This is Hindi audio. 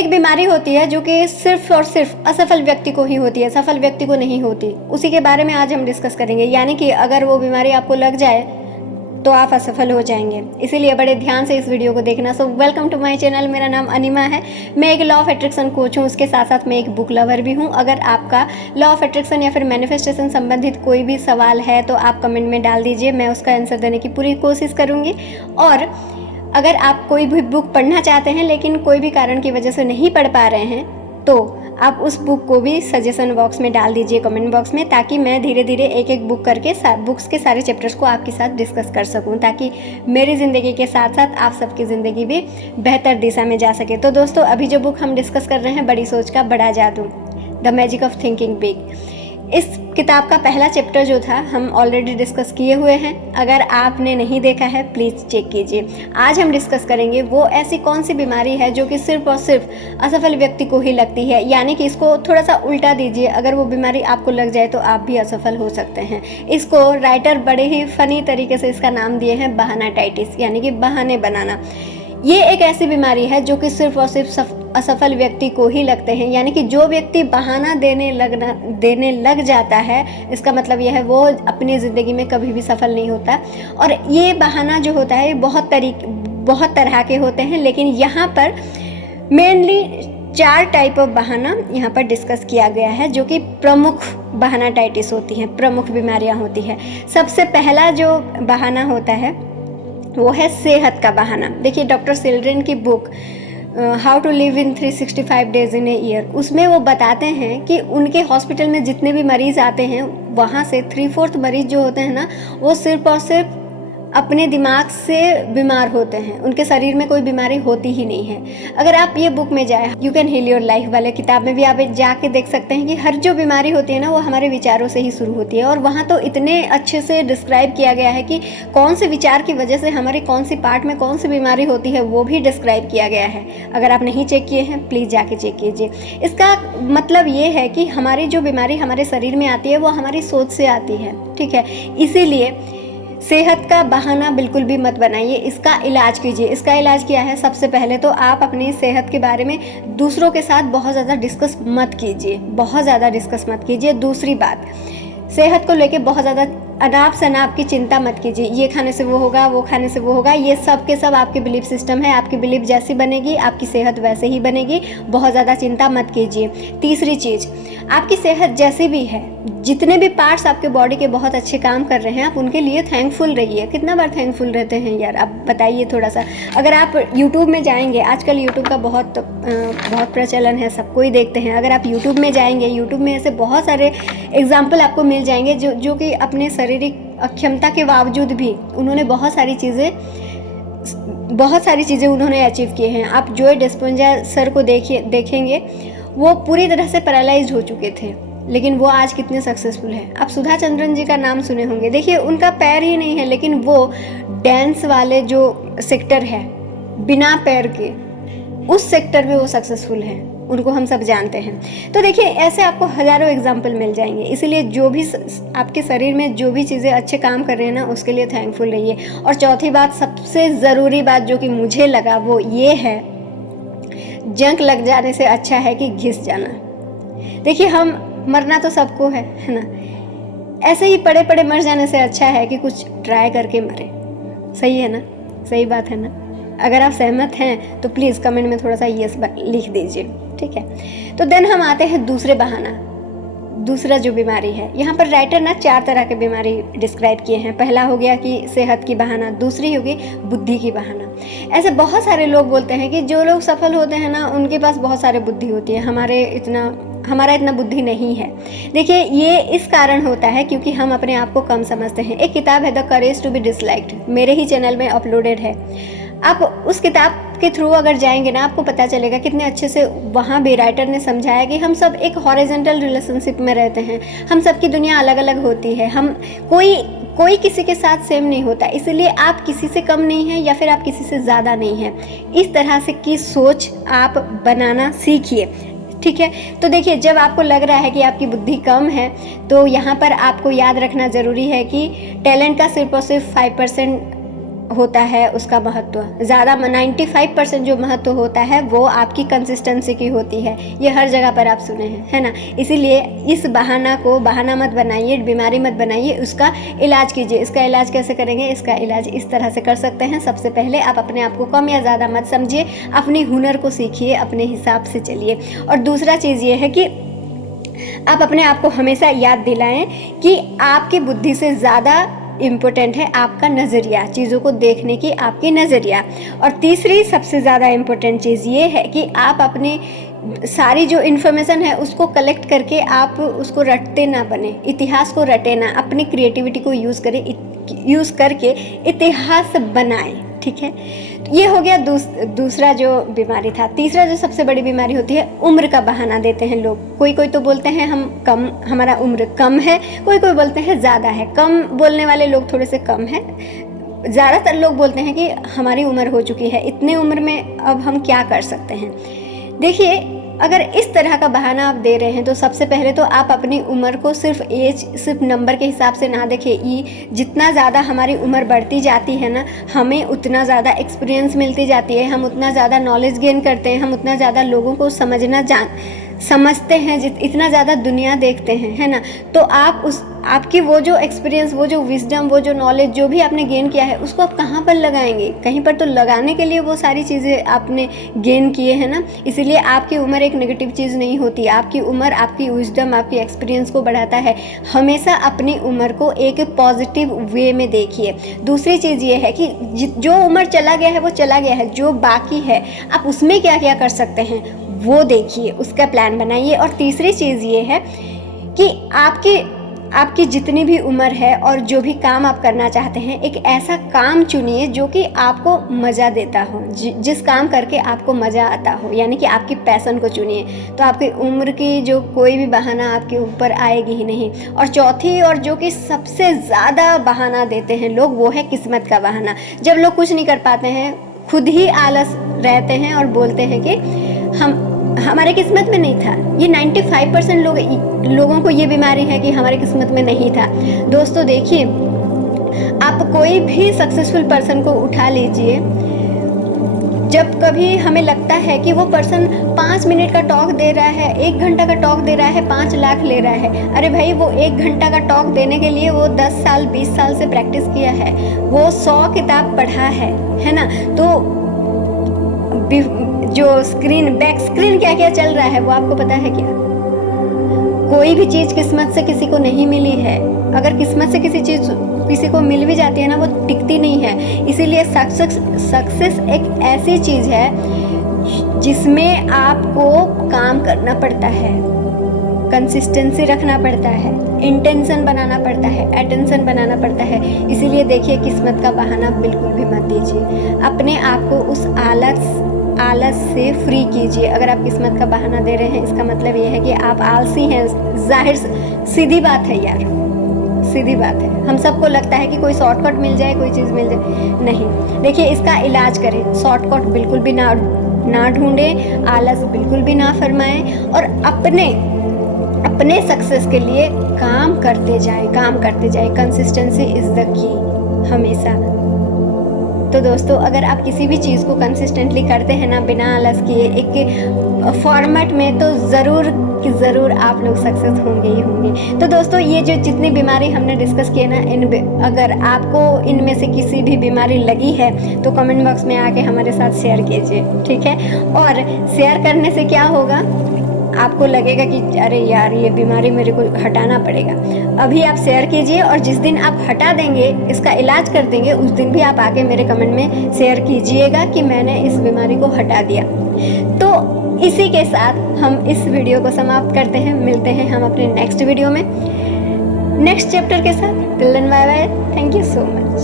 एक बीमारी होती है जो कि सिर्फ और सिर्फ असफल व्यक्ति को ही होती है, सफल व्यक्ति को नहीं होती। उसी के बारे में आज हम डिस्कस करेंगे। यानी कि अगर वो बीमारी आपको लग जाए तो आप असफल हो जाएंगे। इसीलिए बड़े ध्यान से इस वीडियो को देखना। So welcome to my channel. मेरा नाम अनिमा है। मैं एक लॉ ऑफ अट्रैक्शन कोच हूँ, उसके साथ साथ मैं एक बुक लवर भी हूँ। अगर आपका लॉ ऑफ अट्रैक्शन या फिर मैनिफेस्टेशन संबंधित कोई भी सवाल है तो आप कमेंट में डाल दीजिए, मैं उसका आंसर देने की पूरी कोशिश करूँगी। और अगर आप कोई भी बुक पढ़ना चाहते हैं लेकिन कोई भी कारण की वजह से नहीं पढ़ पा रहे हैं तो आप उस बुक को भी सजेशन बॉक्स में डाल दीजिए, कमेंट बॉक्स में, ताकि मैं धीरे धीरे एक एक बुक करके बुक्स के सारे चैप्टर्स को आपके साथ डिस्कस कर सकूं, ताकि मेरी ज़िंदगी के साथ साथ आप सबकी ज़िंदगी भी बेहतर दिशा में जा सके। तो दोस्तों, अभी जो बुक हम डिस्कस कर रहे हैं, बड़ी सोच का बड़ा जादू, the magic of thinking big. इस किताब का पहला चैप्टर जो था हम ऑलरेडी डिस्कस किए हुए हैं। अगर आपने नहीं देखा है प्लीज़ चेक कीजिए। आज हम डिस्कस करेंगे वो ऐसी कौन सी बीमारी है जो कि सिर्फ और सिर्फ असफल व्यक्ति को ही लगती है। यानी कि इसको थोड़ा सा उल्टा दीजिए, अगर वो बीमारी आपको लग जाए तो आप भी असफल हो सकते हैं। इसको राइटर बड़े ही फनी तरीके से इसका नाम दिए हैं बहानाटाइटिस, यानी कि बहाने बनाना। ये एक ऐसी बीमारी है जो कि सिर्फ और सिर्फ असफल व्यक्ति को ही लगते हैं। यानी कि जो व्यक्ति बहाना देने लग जाता है, इसका मतलब यह है वो अपनी ज़िंदगी में कभी भी सफल नहीं होता। और ये बहाना जो होता है बहुत तरह के होते हैं, लेकिन यहाँ पर मेनली 4 टाइप ऑफ बहाना यहाँ पर डिस्कस किया गया है, जो कि प्रमुख बहानाटाइटिस होती हैं, प्रमुख बीमारियाँ होती हैं। सबसे पहला जो बहाना होता है वो है सेहत का बहाना। देखिए, डॉक्टर सिल्ड्रेन की book how to live in 365 days in a year, उसमें वो बताते हैं कि उनके हॉस्पिटल में जितने भी मरीज़ आते हैं वहाँ से 3/4 मरीज़ जो होते हैं ना, वो सिर्फ और सिर्फ अपने दिमाग से बीमार होते हैं, उनके शरीर में कोई बीमारी होती ही नहीं है। अगर आप ये बुक में जाए, you can heal your life वाले किताब में भी आप जाके देख सकते हैं कि हर जो बीमारी होती है ना, वो हमारे विचारों से ही शुरू होती है। और वहाँ तो इतने अच्छे से डिस्क्राइब किया गया है कि कौन से विचार की वजह से हमारे कौन सी पार्ट में कौन सी बीमारी होती है, वो भी डिस्क्राइब किया गया है। अगर आप नहीं चेक किए हैं प्लीज़ जाके चेक कीजिए। इसका मतलब ये है कि हमारी जो बीमारी हमारे शरीर में आती है वो हमारी सोच से आती है, ठीक है। इसीलिए सेहत का बहाना बिल्कुल भी मत बनाइए, इसका इलाज कीजिए। इसका इलाज क्या है? सबसे पहले तो आप अपनी सेहत के बारे में दूसरों के साथ बहुत ज़्यादा डिस्कस मत कीजिए, बहुत ज़्यादा डिस्कस मत कीजिए। दूसरी बात, सेहत को लेके बहुत ज़्यादा अनाप शनाप की चिंता मत कीजिए। ये खाने से वो होगा, वो खाने से वो होगा, ये सब के सब आपके बिलीफ सिस्टम है। आपकी बिलीफ जैसी बनेगी आपकी सेहत वैसे ही बनेगी। बहुत ज़्यादा चिंता मत कीजिए। तीसरी चीज़, आपकी सेहत जैसी भी है, जितने भी पार्ट्स आपके बॉडी के बहुत अच्छे काम कर रहे हैं, आप उनके लिए थैंकफुल रहिए। कितना बार थैंकफुल रहते हैं यार, आप बताइए थोड़ा सा। अगर आप यूट्यूब में जाएंगे, आजकल यूट्यूब का बहुत प्रचलन है, सबको ही देखते हैं। अगर आप यूट्यूब में जाएंगे, यूट्यूब में ऐसे बहुत सारे एग्जाम्पल आपको मिल जाएंगे जो कि अपने शारीरिक अक्षमता के बावजूद भी उन्होंने बहुत सारी चीज़ें उन्होंने अचीव किए हैं। आप जोए डिस्पेंजा सर को देखेंगे, वो पूरी तरह से पैरालाइज्ड हो चुके थे, लेकिन वो आज कितने सक्सेसफुल हैं। आप सुधा चंद्रन जी का नाम सुने होंगे। देखिए, उनका पैर ही नहीं है, लेकिन वो डांस वाले जो सेक्टर है, बिना पैर के, उस सेक्टर में वो सक्सेसफुल हैं। उनको हम सब जानते हैं। तो देखिए, ऐसे आपको हज़ारों एग्जाम्पल मिल जाएंगे। इसीलिए जो भी आपके शरीर में जो भी चीज़ें अच्छे काम कर रहे हैं ना, उसके लिए थैंकफुल रहिए। और चौथी बात, सबसे ज़रूरी बात जो कि मुझे लगा वो ये है, जंक लग जाने से अच्छा है कि घिस जाना। देखिए, हम मरना तो सबको है ना, ऐसे ही पड़े पड़े मर जाने से अच्छा है कि कुछ ट्राई करके मरे। सही है ना? सही बात है ना? अगर आप सहमत हैं तो प्लीज़ कमेंट में थोड़ा सा यस लिख दीजिए, ठीक है। तो देन हम आते हैं दूसरे बहाना, दूसरा जो बीमारी है। यहाँ पर राइटर ना 4 तरह के बीमारी डिस्क्राइब किए हैं। पहला हो गया कि सेहत की बहाना, दूसरी होगी बुद्धि की बहाना। ऐसे बहुत सारे लोग बोलते हैं कि जो लोग सफल होते हैं ना, उनके पास बहुत सारे बुद्धि होती है, हमारा इतना बुद्धि नहीं है। देखिए, ये इस कारण होता है क्योंकि हम अपने आप को कम समझते हैं। एक किताब है the courage to be disliked, मेरे ही चैनल में अपलोडेड है। आप उस किताब के थ्रू अगर जाएंगे ना, आपको पता चलेगा कितने अच्छे से वहाँ भी राइटर ने समझाया कि हम सब एक हॉरिजॉन्टल रिलेशनशिप में रहते हैं। हम सब की दुनिया अलग अलग होती है, हम कोई किसी के साथ सेम नहीं होता। इसीलिए आप किसी से कम नहीं हैं या फिर आप किसी से ज़्यादा नहीं हैं। इस तरह से की सोच आप बनाना सीखिए, ठीक है। तो देखिए, जब आपको लग रहा है कि आपकी बुद्धि कम है, तो यहाँ पर आपको याद रखना ज़रूरी है कि टैलेंट का सिर्फ और सिर्फ 5% होता है उसका महत्व, ज़्यादा 95% जो महत्व होता है वो आपकी कंसिस्टेंसी की होती है। ये हर जगह पर आप सुने हैं, है ना। इसीलिए इस बहाना को बहाना मत बनाइए, बीमारी मत बनाइए, उसका इलाज कीजिए। इसका इलाज कैसे करेंगे? इसका इलाज इस तरह से कर सकते हैं। सबसे पहले आप अपने आप को कम या ज़्यादा मत समझिए, अपनी हुनर को सीखिए, अपने हिसाब से चलिए। और दूसरा चीज़ ये है कि आप अपने आप को हमेशा याद दिलाएं कि आपकी बुद्धि से ज़्यादा इम्पोर्टेंट है आपका नज़रिया, चीज़ों को देखने की आपकी नज़रिया। और तीसरी सबसे ज़्यादा इम्पोर्टेंट चीज़ ये है कि आप अपनी सारी जो इन्फॉर्मेशन है उसको कलेक्ट करके आप उसको रटते ना बने, इतिहास को रटे ना, अपनी क्रिएटिविटी को यूज़ करके इतिहास बनाएं, ठीक है। तो ये हो गया दूसरा जो बीमारी था। तीसरा जो सबसे बड़ी बीमारी होती है, उम्र का बहाना देते हैं लोग। कोई तो बोलते हैं हमारा उम्र कम है, कोई बोलते हैं ज़्यादा है। कम बोलने वाले लोग थोड़े से कम हैं, ज़्यादातर लोग बोलते हैं कि हमारी उम्र हो चुकी है, इतने उम्र में अब हम क्या कर सकते हैं। देखिए, अगर इस तरह का बहाना आप दे रहे हैं तो सबसे पहले तो आप अपनी उम्र को सिर्फ नंबर के हिसाब से ना देखिए। जितना ज़्यादा हमारी उम्र बढ़ती जाती है ना, हमें उतना ज़्यादा एक्सपीरियंस मिलती जाती है, हम उतना ज़्यादा नॉलेज गेन करते हैं, हम उतना ज़्यादा लोगों को समझते हैं, इतना ज़्यादा दुनिया देखते हैं, है ना। तो आपकी वो जो एक्सपीरियंस, वो जो विजडम, वो जो नॉलेज जो भी आपने गेन किया है, उसको आप कहाँ पर लगाएंगे? कहीं पर तो लगाने के लिए वो सारी चीज़ें आपने गेन किए हैं ना। इसीलिए आपकी उम्र एक नेगेटिव चीज़ नहीं होती। आपकी उम्र आपकी विजडम, आपकी एक्सपीरियंस को बढ़ाता है। हमेशा अपनी उम्र को एक पॉजिटिव वे में देखिए। दूसरी चीज़ ये है कि जो उम्र चला गया है वो चला गया है, जो बाकी है आप उसमें क्या क्या कर सकते हैं वो देखिए, उसका प्लान बनाइए। और तीसरी चीज़ ये है कि आपकी जितनी भी उम्र है और जो भी काम आप करना चाहते हैं, एक ऐसा काम चुनिए जो कि आपको मज़ा देता हो, जिस काम करके आपको मज़ा आता हो, यानी कि आपकी पैशन को चुनिए। तो आपकी उम्र की जो कोई भी बहाना आपके ऊपर आएगी ही नहीं। और चौथी, और जो कि सबसे ज़्यादा बहाना देते हैं लोग, वो है किस्मत का बहाना। जब लोग कुछ नहीं कर पाते हैं, खुद ही आलस रहते हैं और बोलते हैं कि हमारे किस्मत में नहीं था। ये 95% लोगों को ये बीमारी है कि हमारे किस्मत में नहीं था। दोस्तों देखिए, आप कोई भी सक्सेसफुल पर्सन को उठा लीजिए, जब कभी हमें लगता है कि वो पर्सन 5 मिनट का टॉक दे रहा है, 1 घंटा का टॉक दे रहा है, 5 लाख ले रहा है। अरे भाई, वो 1 घंटा का टॉक देने के लिए वो 10 साल 20 साल से प्रैक्टिस किया है, वो 100 किताब पढ़ा है ना। तो जो बैक स्क्रीन क्या क्या चल रहा है वो आपको पता है क्या? कोई भी चीज़ किस्मत से किसी को नहीं मिली है। अगर किस्मत से किसी को मिल भी जाती है ना, वो टिकती नहीं है। इसीलिए सक्सेस एक ऐसी चीज़ है जिसमें आपको काम करना पड़ता है, कंसिस्टेंसी रखना पड़ता है, इंटेंशन बनाना पड़ता है, अटेंशन बनाना पड़ता है। इसीलिए देखिए, किस्मत का बहाना बिल्कुल भी मत दीजिए। अपने आप को उस आलस से फ्री कीजिए। अगर आप किस्मत का बहाना दे रहे हैं, इसका मतलब ये है कि आप आलसी हैं। सीधी बात है यार, सीधी बात है। हम सबको लगता है कि कोई शॉर्टकट मिल जाए, कोई चीज़ मिल जाए। नहीं, देखिए, इसका इलाज करें। शॉर्टकट बिल्कुल भी ना ढूंढें, आलस बिल्कुल भी ना फरमाएं, और अपने सक्सेस के लिए काम करते जाए। कंसिस्टेंसी इज़ द की हमेशा। तो दोस्तों, अगर आप किसी भी चीज़ को कंसिस्टेंटली करते हैं ना, बिना आलस किए, एक फॉर्मेट में, तो ज़रूर आप लोग सक्सेस होंगे ही होंगे। तो दोस्तों, ये जो जितनी बीमारी हमने डिस्कस किए ना, अगर आपको इनमें से किसी भी बीमारी लगी है तो कमेंट बॉक्स में आके हमारे साथ शेयर कीजिए, ठीक है। और शेयर करने से क्या होगा, आपको लगेगा कि अरे यार, ये बीमारी मेरे को हटाना पड़ेगा। अभी आप शेयर कीजिए, और जिस दिन आप हटा देंगे, इसका इलाज कर देंगे, उस दिन भी आप आके मेरे कमेंट में शेयर कीजिएगा कि मैंने इस बीमारी को हटा दिया। तो इसी के साथ हम इस वीडियो को समाप्त करते हैं। मिलते हैं हम अपने नेक्स्ट वीडियो में, नेक्स्ट चैप्टर के साथ। Till then, bye bye, thank you so much.